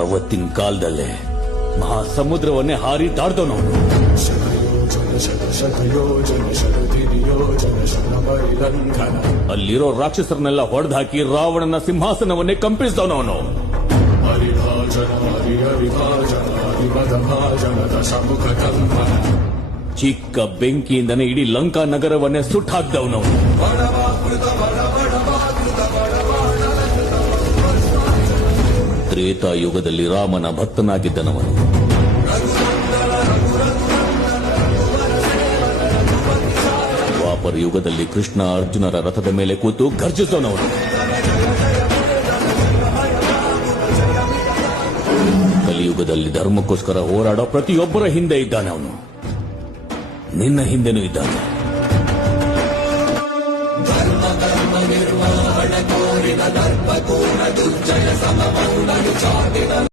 ಅವತ್ತಿನ ಕಾಲದಲ್ಲೇ ಮಹಾಸಮುದ್ರವನ್ನೇ ಹಾರಿ ದಾಡ್ದವನವನು. ಅಲ್ಲಿರೋ ರಾಕ್ಷಸರನ್ನೆಲ್ಲ ಹೊಡೆದಾಕಿ ರಾವಣನ ಸಿಂಹಾಸನವನ್ನೇ ಕಂಪಿಸಿದವನವನು. ಚಿಕ್ಕ ಬೆಂಕಿಯಿಂದನೇ ಇಡೀ ಲಂಕಾ ನಗರವನ್ನೇ ಸುಟ್ಟಾಕ್ದವನವನು. ತ್ರೇತಾಯುಗದಲ್ಲಿ ರಾಮನ ಭಕ್ತನಾಗಿದ್ದನವನು. ದ್ವಾಪರ ಯುಗದಲ್ಲಿ ಕೃಷ್ಣ ಅರ್ಜುನರ ರಥದ ಮೇಲೆ ಕೂತು ಗರ್ಜಿಸೋನವನು. ಕಲಿಯುಗದಲ್ಲಿ ಧರ್ಮಕ್ಕೋಸ್ಕರ ಹೋರಾಡೋ ಪ್ರತಿಯೊಬ್ಬರ ಹಿಂದೆ ಇದ್ದಾನೆ ಅವನು. ನಿನ್ನ ಹಿಂದೆನೂ ಇದ್ದಾನೆ.